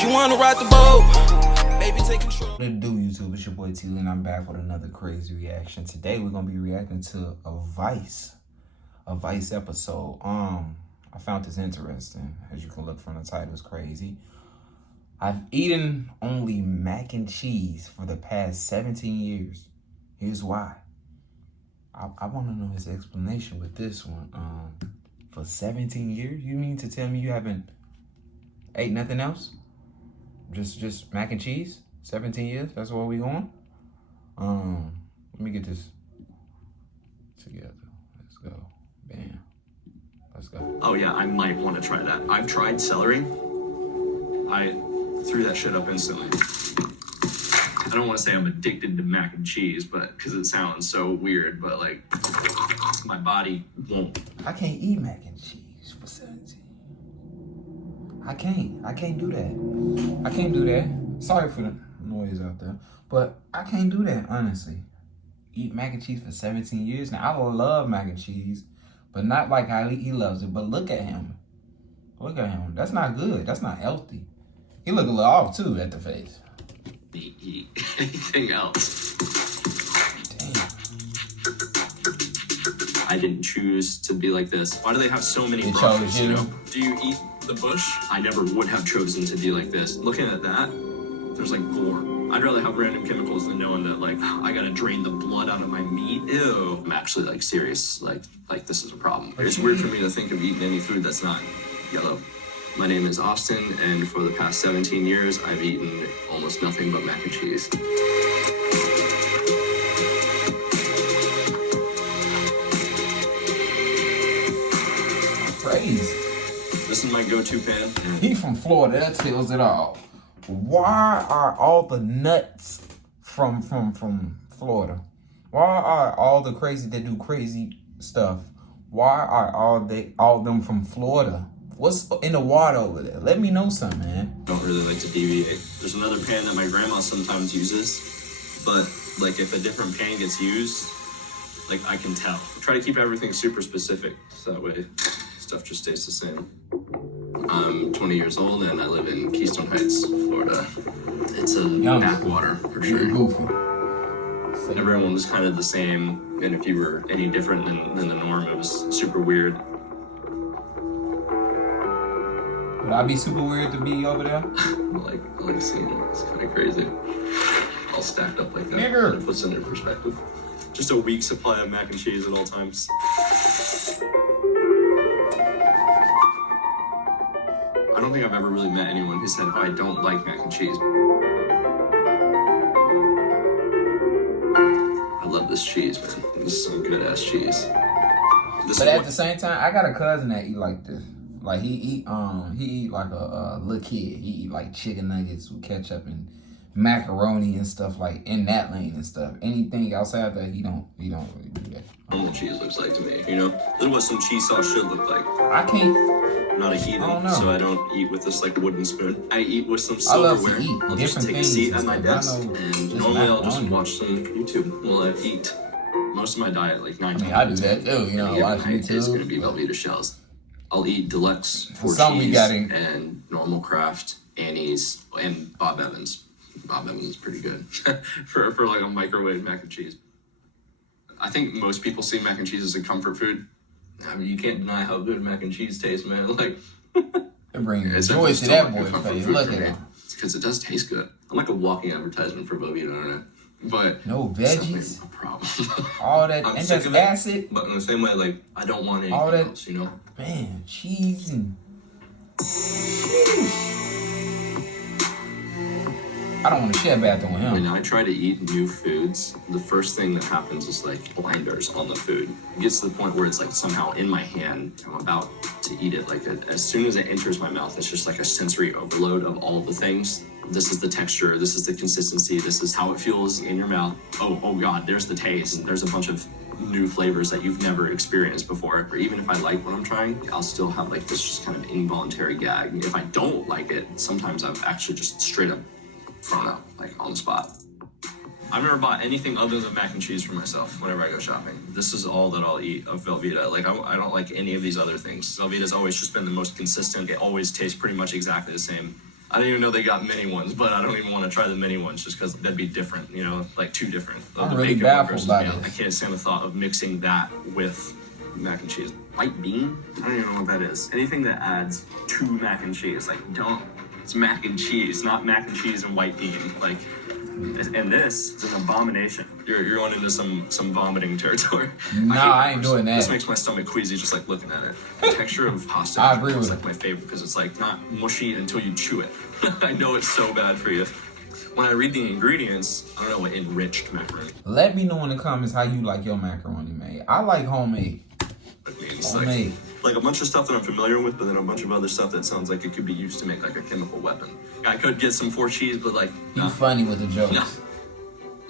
She wanna ride the boat. Baby, take control. What it do, YouTube? It's your boy IamTeeLee, and I'm back with another crazy reaction. Today we're gonna be reacting to a Vice episode. I found this interesting. As you can look from the title, it's crazy. I've eaten only mac and cheese for the past 17 years. Here's why. I want to know his explanation with this one. For 17 years? You mean to tell me you haven't ate nothing else? Just mac and cheese? 17 years? That's where we going? Let me get this together. Let's go. Bam. Let's go. Oh yeah, I might want to try that. I've tried celery. I threw that shit up instantly. I don't want to say I'm addicted to mac and cheese, but because it sounds so weird, but like my body won't. I can't eat mac and cheese for 17. I can't do that. I can't do that. Sorry for the noise out there, but I can't do that, honestly. Eat mac and cheese for 17 years. Now, I love mac and cheese, but not like how he loves it. But look at him. Look at him. That's not good. That's not healthy. He look a little off, too, at the face. Eat anything else. Damn. I didn't choose to be like this. Why do they have so many They brushes, chose you you. know? Do you eat the bush? I never would have chosen to be like this. Looking at that, there's like gore. I'd rather have random chemicals than knowing that like I gotta drain the blood out of my meat. Ew. I'm actually like serious, like this is a problem. It's weird for me to think of eating any food that's not yellow. My name is Austin, and for the past 17 years, I've eaten almost nothing but mac and cheese. Crazy. This is my go-to pan. He from Florida. That tells it all. Why are all the nuts from Florida? Why are all the crazy that do crazy stuff? Why are all them from Florida? What's in the water over there? Let me know something, man. Don't really like to deviate. There's another pan that my grandma sometimes uses, but like if a different pan gets used, like I can tell. I try to keep everything super specific, so that way stuff just stays the same. I'm 20 years old and I live in Keystone Heights, Florida. It's a backwater for sure. Goofy. Everyone was kind of the same, and if you were any different than the norm, it was super weird. Would I be super weird to be over there? I like seeing it. It's kind of crazy. All stacked up like that. Nigger. It puts it into perspective. Just a week supply of mac and cheese at all times. I don't think I've ever really met anyone who said, oh, I don't like mac and cheese. I love this cheese, man. This is some good ass cheese. But at the same time, I got a cousin that eat like this. Like he eat like a little kid. He eat like chicken nuggets with ketchup and macaroni and stuff, like in that lane and stuff. Anything outside that he don't really do that. I don't know what cheese looks like to me, you know? This is what some cheese sauce should look like. I can't. I'm not a heathen, so I don't eat with this like wooden spoon. I eat with some I love silverware. to eat I'll just take a things seat at and my stuff. desk, and normally I'll just watch some YouTube while I eat. Most of my diet, like 9 times. I do that too, you know, watch YouTube. It's gonna be Velveeta shells. I'll eat Deluxe, Four Cheese, and Normal Craft, Annie's, and Bob Evans. Bob Evans is pretty good for like a microwave mac and cheese. I think most people see mac and cheese as a comfort food. I mean, you can't deny how good mac and cheese tastes, man. Like, it brings joy to that boy's face. Look at him. It's because it does taste good. I'm like a walking advertisement for Velveeta, aren't I? But no veggies. A problem. All that and that's acid. But in the same way, like I don't want anything all that, else, you know. Man, cheese and I don't want to share bathroom with him. When I try to eat new foods, the first thing that happens is like blinders on the food. It gets to the point where it's like somehow in my hand. I'm about to eat it. Like as soon as it enters my mouth, it's just like a sensory overload of all the things. This is the texture. This is the consistency. This is how it feels in your mouth. Oh God, there's the taste. And there's a bunch of new flavors that you've never experienced before. Or even if I like what I'm trying, I'll still have like this just kind of involuntary gag. If I don't like it, sometimes I've actually just straight up thrown up, like on the spot. I've never bought anything other than mac and cheese for myself whenever I go shopping. This is all that I'll eat of Velveeta. Like, I don't like any of these other things. Velveeta's always just been the most consistent. It always tastes pretty much exactly the same. I didn't even know they got mini ones, but I don't even want to try the mini ones just because that'd be different, you know, like too different. I'm really baffled by this. I can't stand the thought of mixing that with mac and cheese. White bean? I don't even know what that is. Anything that adds to mac and cheese, like don't. It's mac and cheese, not mac and cheese and white bean. Like, and this is an abomination. You're going into some vomiting territory. No, I ain't doing that. This makes my stomach queasy just like looking at it. The texture of pasta I agree with is like my favorite because it's like not mushy until you chew it. I know it's so bad for you. When I read the ingredients, I don't know what enriched macaroni. Let me know in the comments how you like your macaroni made. I like homemade. It's Homemade. like a bunch of stuff that I'm familiar with, but then a bunch of other stuff that sounds like it could be used to make like a chemical weapon. I could get some 4 cheese, but like You funny with the jokes. no.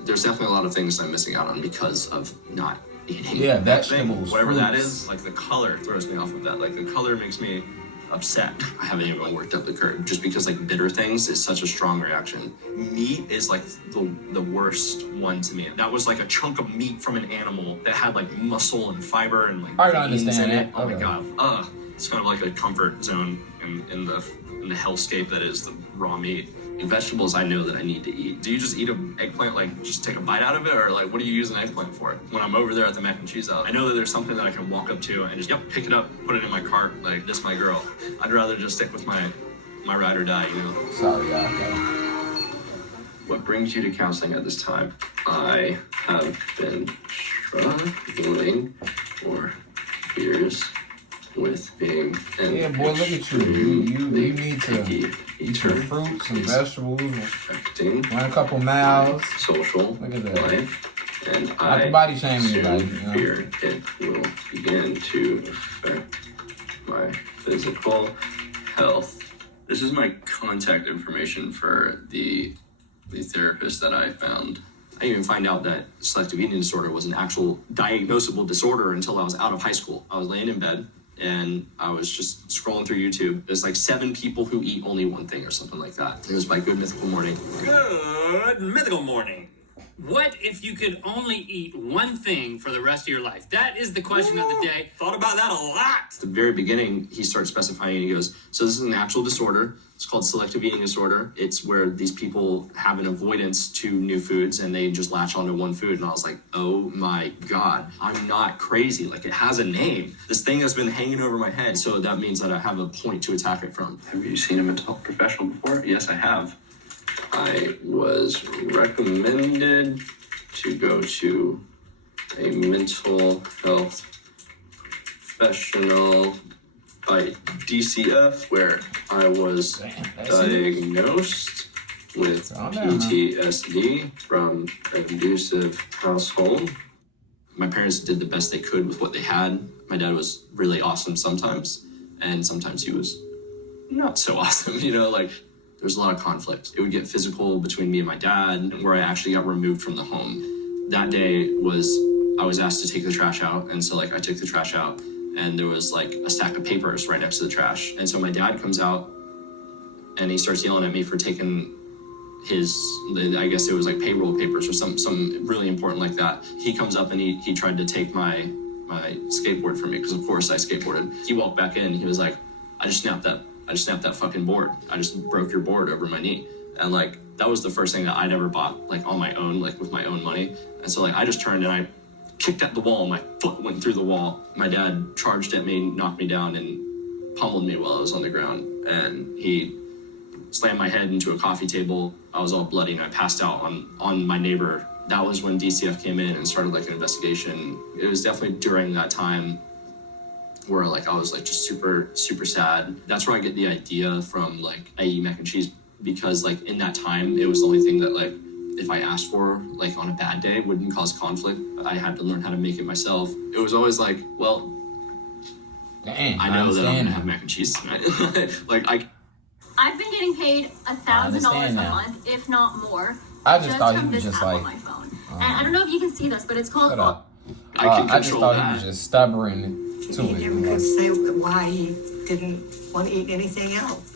There's definitely a lot of things I'm missing out on because of not eating. Yeah, that thing, vegetables, whatever that fruits. is, like the color throws me off of that. Like the color makes me upset. I haven't even worked up the curve just because like bitter things is such a strong reaction. Meat is like the worst one to me. That was like a chunk of meat from an animal that had like muscle and fiber and like I don't veins understand in it. it. Oh my Okay. god. It's kind of like a comfort zone in the hellscape that is the raw meat. Vegetables I know that I need to eat. Do you just eat an eggplant, like just take a bite out of it, or like what do you use an eggplant for? When I'm over there at the mac and cheese out, I know that there's something that I can walk up to and just pick it up, put it in my cart, like this my girl. I'd rather just stick with my ride or die, you know. Sorry, y'all. What brings you to counseling at this time? I have been struggling for years with being an Yeah, boy, look at you. You need to eat your fruits and vegetables. Run a couple miles. Social Look at that. life, and Not I the body shaming soon anybody, you know? fear it will begin to affect my physical health. This is my contact information for the therapist that I found. I didn't even find out that selective eating disorder was an actual diagnosable disorder until I was out of high school. I was laying in bed and I was just scrolling through YouTube. There's like 7 people who eat only one thing or something like that. It was by Good Mythical Morning. Good mythical morning. What if you could only eat one thing for the rest of your life? That is the question of the day. Thought about that a lot. At the very beginning, he starts specifying, and he goes, so this is an actual disorder. It's called selective eating disorder. It's where these people have an avoidance to new foods and they just latch onto one food. And I was like, oh my God, I'm not crazy. Like, it has a name. This thing has been hanging over my head. So that means that I have a point to attack it from. Have you seen a mental health professional before? Yes, I have. I was recommended to go to a mental health professional by DCF, where I was diagnosed with PTSD from an abusive household. My parents did the best they could with what they had. My dad was really awesome sometimes, and sometimes he was not so awesome, you know, like there was a lot of conflict. It would get physical between me and my dad, where I actually got removed from the home. That day I was asked to take the trash out, and so like I took the trash out, and there was like a stack of papers right next to the trash. And so my dad comes out, and he starts yelling at me for taking his, I guess it was like payroll papers or some really important like that. He comes up and he tried to take my skateboard from me, because of course I skateboarded. He walked back in, he was like, I just snapped that fucking board. I just broke your board over my knee. And like, that was the first thing that I'd ever bought, like on my own, like with my own money. And so like, I just turned and I kicked at the wall. My foot went through the wall. My dad charged at me, knocked me down, and pummeled me while I was on the ground. And he slammed my head into a coffee table. I was all bloody and I passed out on my neighbor. That was when DCF came in and started like an investigation. It was definitely during that time where like I was like just super, super sad. That's where I get the idea from like I eat mac and cheese, because like in that time, it was the only thing that like if I asked for like on a bad day wouldn't cause conflict. I had to learn how to make it myself. It was always like, well, Dang, I know that I'm gonna have mac and cheese tonight. Like I've been getting paid $1,000 a now. month, if not more. I just thought he from was this just app like, on my phone. And I don't know if you can see this, but it's called. shut up. I can I just control thought that. he was just stubborn to He it. never could say why he didn't want to eat anything else.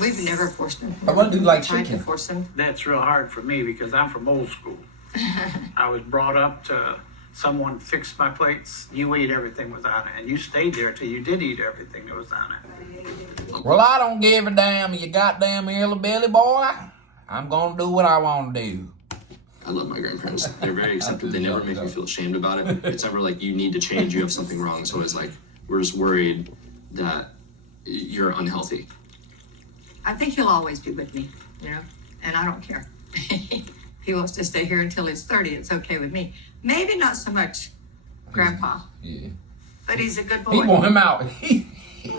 We've never forced him. I wanna do like Tried chicken. to force him. That's real hard for me because I'm from old school. I was brought up to someone fixed my plates, you ate everything was on it. And you stayed there till you did eat everything that was on it. Well, I don't give a damn, you goddamn hillbilly boy. I'm gonna do what I want to do. I love my grandparents. They're very accepting. They never make me feel ashamed about it. It's never like, you need to change, you have something wrong. So it's like, we're just worried that you're unhealthy. I think he'll always be with me, you know, and I don't care. If he wants to stay here until he's 30, it's okay with me. Maybe not so much Grandpa. Yeah. But he's a good boy. He want him out.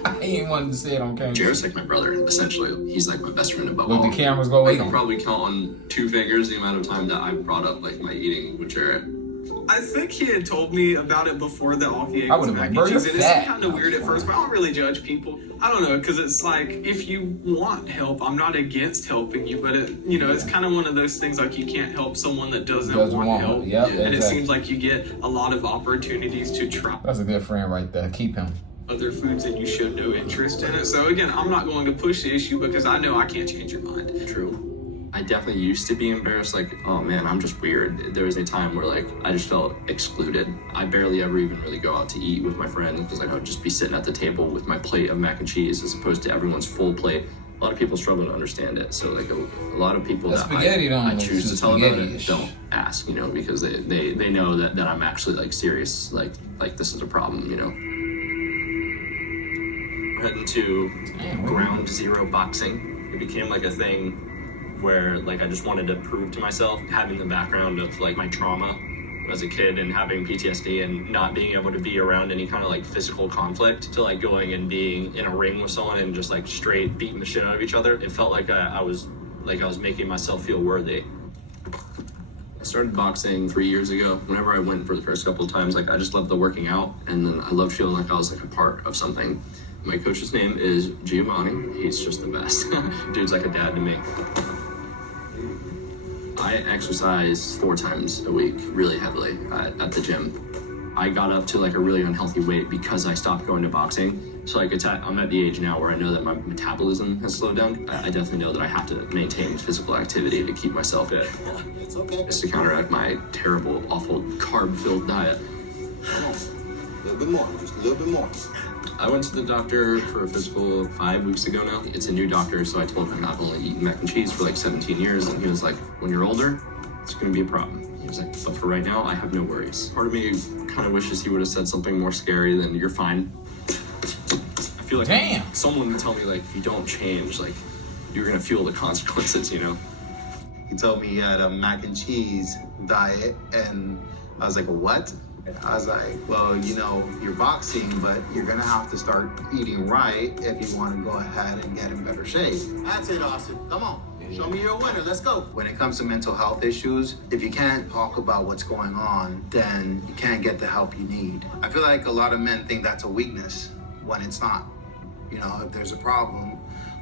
I ain't wanted to say it on camera. Jared's like my brother, essentially. He's like my best friend above all. When the cameras go, I can probably count on 2 fingers the amount of time that I brought up like my eating with Jared. I think he had told me about it before that all he ate I was would've mac been and cheese. very And it's fat. kind of weird at first, but I don't really judge people. I don't know, because it's like, if you want help, I'm not against helping you, but it's kind of one of those things like you can't help someone that doesn't want help. Yep, And it exactly. seems like you get a lot of opportunities to try That's a good friend right there. Keep him. other foods and you show no interest in it. So again, I'm not going to push the issue because I know I can't change your mind. True. I definitely used to be embarrassed, like, oh man, I'm just weird. There was a time where like I just felt excluded. I barely ever even really go out to eat with my friends because like I would just be sitting at the table with my plate of mac and cheese as opposed to everyone's full plate. A lot of people struggle to understand it. So like a lot of people that I choose to tell about it don't ask, you know, because they know that I'm actually like serious, like this is a problem, you know. We're heading to ground zero boxing. It became like a thing where like I just wanted to prove to myself, having the background of like my trauma as a kid and having PTSD and not being able to be around any kind of like physical conflict, to like going and being in a ring with someone and just like straight beating the shit out of each other. It felt like I was making myself feel worthy. I started boxing 3 years ago. Whenever I went for the first couple of times, like I just loved the working out, and then I loved feeling like I was like a part of something. My coach's name is Giovanni. He's just the best. Dude's like a dad to me. I exercise 4 times a week, really heavily at the gym. I got up to like a really unhealthy weight because I stopped going to boxing. So like I'm at the age now where I know that my metabolism has slowed down. I definitely know that I have to maintain physical activity to keep myself fit. It's okay. Just to counteract my terrible, awful carb-filled diet. Come on. A little bit more. Just a little bit more. I went to the doctor for a physical 5 weeks ago now. It's a new doctor, so I told him I've only eaten mac and cheese for like 17 years, and he was like, when you're older, it's gonna be a problem. He was like, but for right now, I have no worries. Part of me kind of wishes he would have said something more scary than you're fine. I feel like someone would tell me like, if you don't change, like you're gonna feel the consequences, you know? He told me he had a mac and cheese diet, and I was like, what? I was like, well, you know, you're boxing, but you're gonna have to start eating right if you want to go ahead and get in better shape. That's it, Austin. Come on. Show me you're a winner. Let's go. When it comes to mental health issues, if you can't talk about what's going on, then you can't get the help you need. I feel like a lot of men think that's a weakness when it's not. You know, if there's a problem,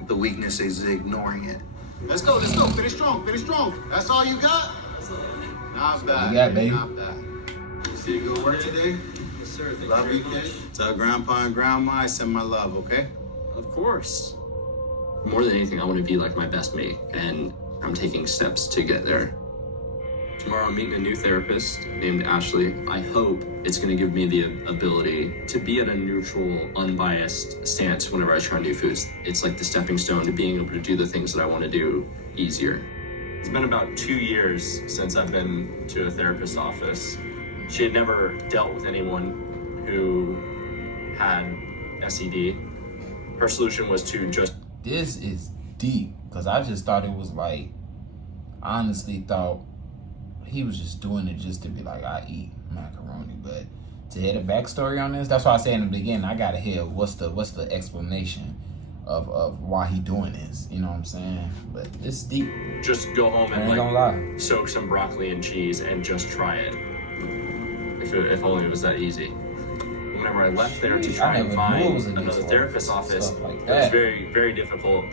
the weakness is ignoring it. Let's go. Let's go. Finish strong. Finish strong. That's all you got? Not bad. Yeah, baby. Not bad. See you good work today? Yes, sir. Thank Love you, kid. Tell Grandpa and Grandma I send my love, okay? Of course. More than anything, I want to be like my best mate, and I'm taking steps to get there. Tomorrow I'm meeting a new therapist named Ashley. I hope it's going to give me the ability to be at a neutral, unbiased stance whenever I try new foods. It's like the stepping stone to being able to do the things that I want to do easier. It's been about 2 years since I've been to a therapist's office. She had never dealt with anyone who had SED. Her solution was to just... This is deep, because I just thought it was like, I honestly thought he was just doing it just to be like, I eat macaroni. But to hear the backstory on this, that's why I said in the beginning, I gotta hear what's the explanation of why he doing this. You know what I'm saying? But it's deep. Just go home and like soak some broccoli and cheese and just try it. If only it was that easy. Whenever I left there to try and find another therapist's office, it was very, very difficult,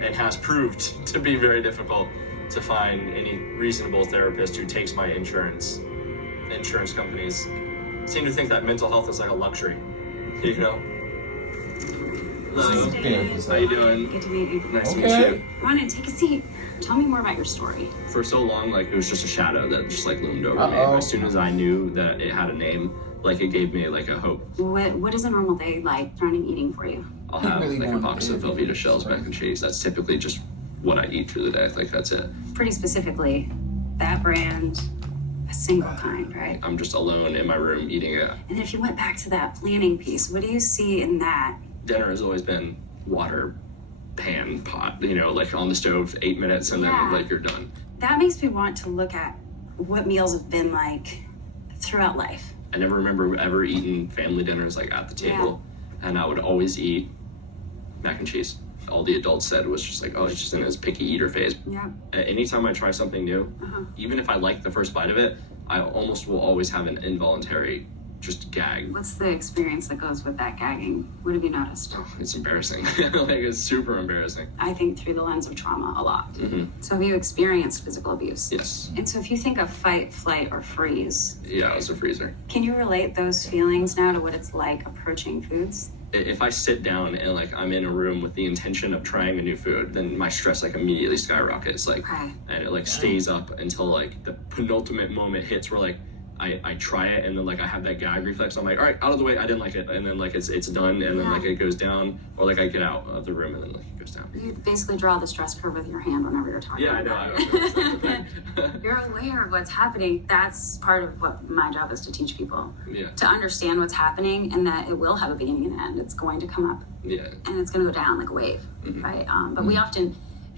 and has proved to be very difficult to find any reasonable therapist who takes my insurance. Insurance companies seem to think that mental health is like a luxury, you know? Hello. How you doing? Good to meet you. Nice to meet you. Go on in, take a seat. Tell me more about your story. For so long, like, it was just a shadow that just, like, loomed over me. Uh-oh. As soon as I knew that it had a name, like, it gave me, like, a hope. What is a normal day like running eating for you? I'll have, really like, a wanted box to of Velveeta shells, mac and cheese. That's typically just what I eat through the day. Like, that's it. Pretty specifically, that brand, a single kind, right? I'm just alone in my room eating it. And then if you went back to that planning piece, what do you see in that? Dinner has always been water, pan, pot, you know, like on the stove, 8 minutes, and Yeah. then, like, you're done. That makes me want to look at what meals have been like throughout life. I never remember ever eating family dinners, like, at the table. And I would always eat mac and cheese. All the adults said was just like, oh, he's just in his picky eater phase. Yeah. Anytime I try something new, Uh-huh. even if I like the first bite of it, I almost will always have an involuntary just gag. What's the experience that goes with that gagging? What have you noticed? It's embarrassing. Like, it's super embarrassing. I think through the lens of trauma a lot. Mm-hmm. So have you experienced physical abuse? Yes. And so if you think of fight, flight, or freeze, Yeah, it was a freezer. can you relate those feelings now to what it's like approaching foods? If I sit down and, like, I'm in a room with the intention of trying a new food, then my stress, like, immediately skyrockets, like, Okay. and it, like, stays up until, like, the penultimate moment hits where, like, I try it, and then, like, I have that gag reflex. I'm like, all right, out of the way, I didn't like it, and then, like, it's done, and then, like, it goes down, or, like, I get out of the room, and then, like, it goes down. You basically draw the stress curve with your hand whenever you're talking Yeah, I about know. it. You're aware of what's happening. That's part of what my job is, to teach people. Yeah. To understand what's happening and that it will have a beginning and an end. It's going to come up Yeah. and it's going to go down like a wave, Mhm. right? But we often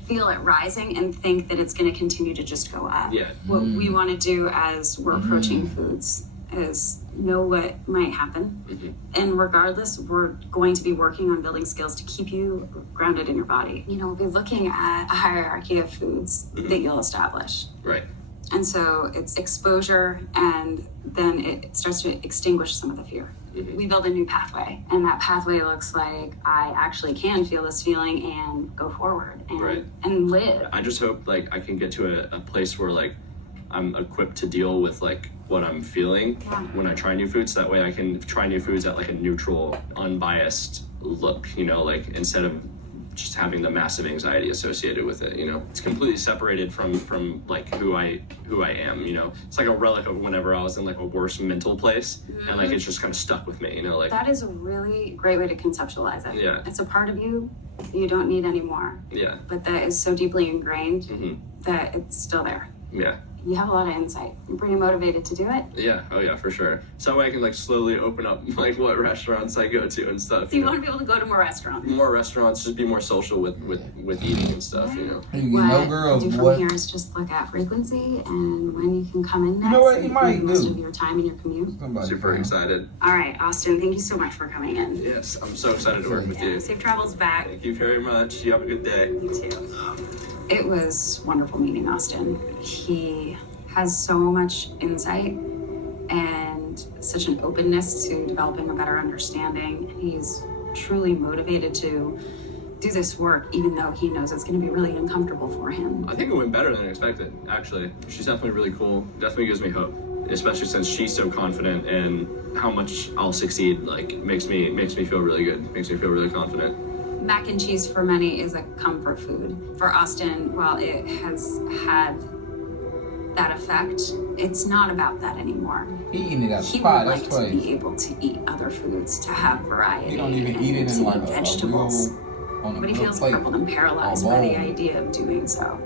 feel it rising and think that it's going to continue to just go up. Yeah. What we want to do as we're approaching foods is know what might happen. Mhm. And regardless, we're going to be working on building skills to keep you grounded in your body. You know, we'll be looking at a hierarchy of foods that you'll establish. Right. And so it's exposure, and then it starts to extinguish some of the fear. We build a new pathway, and that pathway looks like I actually can feel this feeling and go forward and, Right. and live. I just hope, like, I can get to a place where, like, I'm equipped to deal with, like, what I'm feeling when I try new foods. That way I can try new foods at, like, a neutral, unbiased look, you know, like, instead of just having the massive anxiety associated with it, you know. It's completely separated from like who I am, you know. It's like a relic of whenever I was in, like, a worse mental place, and, like, it's just kind of stuck with me, you know, like. That is a really great way to conceptualize it. Yeah. It's a part of you you don't need anymore, Yeah. but that is so deeply ingrained Mm-hmm. that it's still there. Yeah. You have a lot of insight. You're pretty motivated to do it. Yeah. Oh yeah, for sure. So that way I can, like, slowly open up, like, what restaurants I go to and stuff. So you know? want to be able to go to more restaurants. More restaurants, just be more social with eating and stuff, you know. You What know, I girls, do from what? here is just look at frequency and when you can come in next. know what and you might most do? of your time in your commute. Somebody Super found. excited. All right, Austin, thank you so much for coming in. Yes, I'm so excited to work with you. Safe travels back. Thank you very much. You have a good day. You too. It was wonderful meeting Austin. He has so much insight and such an openness to developing a better understanding. He's truly motivated to do this work, even though he knows it's going to be really uncomfortable for him. I think it went better than expected, actually. She's definitely really cool. Definitely gives me hope, especially since she's so confident, and how much I'll succeed, like, makes me feel really good. Makes me feel really confident. Mac and cheese for many is a comfort food. For Austin, while it has had that effect, it's not about that anymore. He eating it out He the pot. would That's like to twice. be able to eat other foods, to have variety. He don't even and eat it to in, like, eat vegetables. on a But he real feels plate. crippled and paralyzed All by the bone. idea of doing so.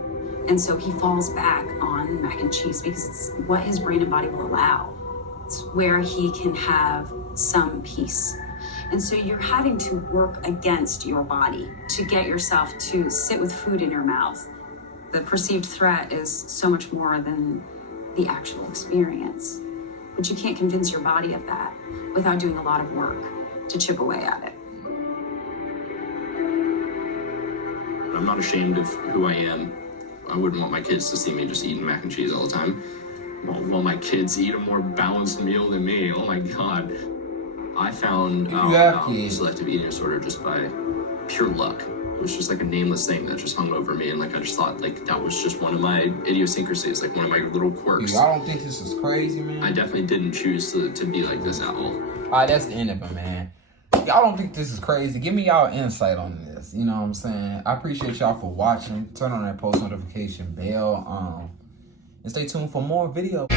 And so he falls back on mac and cheese because it's what his brain and body will allow. It's where he can have some peace. And so you're having to work against your body to get yourself to sit with food in your mouth. The perceived threat is so much more than the actual experience. But you can't convince your body of that without doing a lot of work to chip away at it. I'm not ashamed of who I am. I wouldn't want my kids to see me just eating mac and cheese all the time. While my kids eat a more balanced meal than me, oh my God. I found out about selective eating disorder just by pure luck. It was just like a nameless thing that just hung over me, and, like, I just thought, like, that was just one of my idiosyncrasies, like one of my little quirks. Y'all don't think this is crazy, man? I definitely didn't choose to be like this at all. Alright, that's the end of it, man. y'all don't think this is crazy, give me y'all insight on this. You know what I'm saying? I appreciate y'all for watching. Turn on that post notification bell. And stay tuned for more videos.